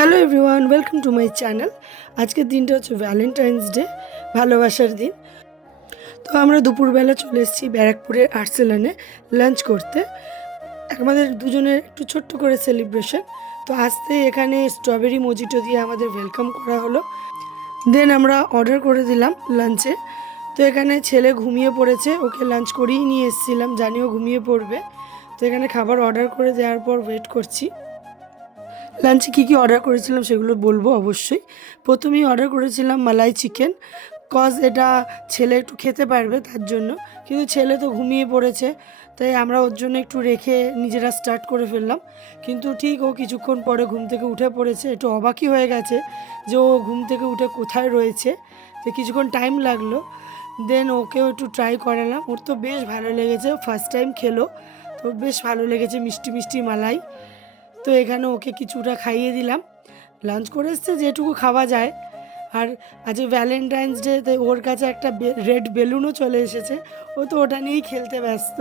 Hello everyone, welcome to my channel. আজকের দিনটা হচ্ছে ভ্যালেন্টাইন্স ডে, ভালোবাসার দিন। তো আমরা দুপুরবেলা চলে এসেছি ব্যারাকপুরের আর্সেলানে লাঞ্চ করতে। আমাদের দুজনের একটু ছোট্ট করে সেলিব্রেশন। তো আসতে এখানে স্ট্রবেরি মজিটো দিয়ে আমাদের ওয়েলকাম করা হলো। দেন আমরা অর্ডার করে দিলাম লাঞ্চে। তো এখানে ছেলে ঘুমিয়ে পড়েছে, ওকে লাঞ্চ করেই নিয়ে এসেছিলাম, জানিও ঘুমিয়ে পড়বে। তো এখানে খাবার অর্ডার করে দেওয়ার পর ওয়েট করছি। লাঞ্চে কী কী অর্ডার করেছিলাম সেগুলো বলবো অবশ্যই। প্রথমেই অর্ডার করেছিলাম মালাই চিকেন, কজ এটা ছেলে একটু খেতে পারবে তার জন্য। কিন্তু ছেলে তো ঘুমিয়ে পড়েছে, তাই আমরা ওর জন্য একটু রেখে নিজেরা স্টার্ট করে ফেললাম। কিন্তু ঠিক ও কিছুক্ষণ পরে ঘুম থেকে উঠে পড়েছে, একটু অবাকই হয়ে গেছে যে ও ঘুম থেকে উঠে কোথায় রয়েছে। তো কিছুক্ষণ টাইম লাগলো, দেন ওকেও একটু ট্রাই করালাম। ওর তো বেশ ভালো লেগেছে, ফার্স্ট টাইম খেলো, তো বেশ ভালো লেগেছে, মিষ্টি মিষ্টি মালাই। তো এখানে ওকে কিছুটা খাইয়ে দিলাম। লাঞ্চ করে এসছে যেটুকু খাওয়া যায়। আর আজ ভ্যালেন্টাইন্স ডে, তাই ওর কাছে একটা রেড বেলুনও চলে এসেছে, ও তো ওটা নিয়েই খেলতে ব্যস্ত।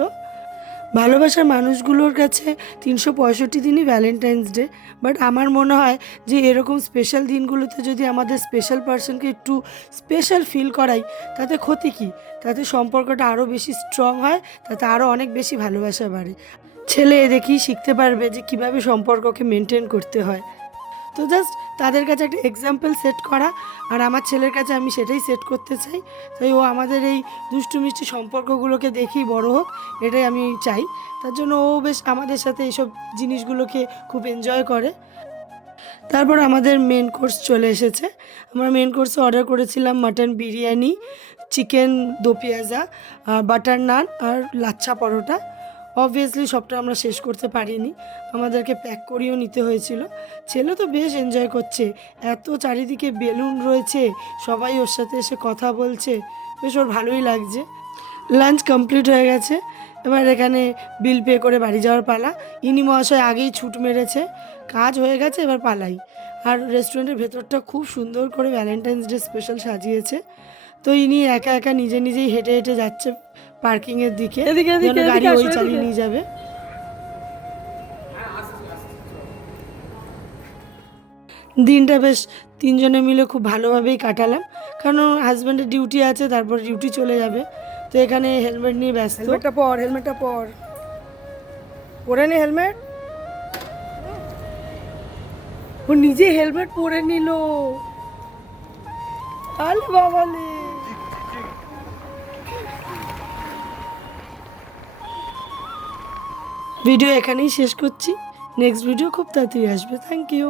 ভালোবাসার মানুষগুলোর কাছে 365 দিনই ভ্যালেন্টাইন্স ডে। বাট আমার মনে হয় যে এরকম স্পেশাল দিনগুলোতে যদি আমাদের স্পেশাল পার্সনকে একটু স্পেশাল ফিল করাই, তাতে ক্ষতি কী? তাতে সম্পর্কটা আরও বেশি স্ট্রং হয়, তাতে আরও অনেক বেশি ভালোবাসা বাড়ে। ছেলে দেখেই শিখতে পারবে যে কীভাবে সম্পর্ককে মেনটেন করতে হয়। তো জাস্ট তাদের কাছে একটা এক্সাম্পল সেট করা, আর আমার ছেলের কাছে আমি সেটাই সেট করতে চাই। তাই ও আমাদের এই দুষ্টু মিষ্টি সম্পর্কগুলোকে দেখেই বড় হোক, এটাই আমি চাই। তার জন্য ও বেশ আমাদের সাথে এইসব জিনিসগুলোকে খুব এনজয় করে। তারপর আমাদের মেন কোর্স চলে এসেছে। আমরা মেন কোর্সে অর্ডার করেছিলাম মাটন বিরিয়ানি, চিকেন দো পেঁয়াজা, বাটার নান আর লাচ্ছা পরোটা। অবভিয়াসলি সবটা আমরা শেষ করতে পারিনি, আমাদেরকে প্যাক করেও নিতে হয়েছিল। ছেলে তো বেশ এনজয় করছে, এত চারিদিকে বেলুন রয়েছে, সবাই ওর সাথে এসে কথা বলছে, বেশ ওর ভালোই লাগছে। লাঞ্চ কমপ্লিট হয়ে গেছে, এবার এখানে বিল পে করে বাড়ি যাওয়ার পালা। ইনি মহাশয় আগেই ছুট মেরেছে, কাজ হয়ে গেছে, এবার পালাই। আর রেস্টুরেন্টের ভেতরটা খুব সুন্দর করে ভ্যালেন্টাইন্স ডে স্পেশাল সাজিয়েছে। তো ইনি একা একা নিজে নিজেই হেঁটে হেঁটে যাচ্ছে পার্কিংয়ের দিকে, যেন গাড়ি ওই চালিয়ে নিয়ে যাবে। দিনটা বেশ তিনজনে মিলে খুব ভালোভাবেই কাটালাম, কারণ হাজব্যান্ডের ডিউটি আছে, তারপর ডিউটি চলে যাবে। তো এখানে হেলমেট নিয়ে ব্যস্ত। হেলমেটটা পর পরে নে হেলমেট। ও নিজে হেলমেট পরে নিল, আলে বাবালে। ভিডিও এখানেই শেষ করছি, নেক্সট ভিডিও খুব তাড়াতাড়ি আসবে। Thank you.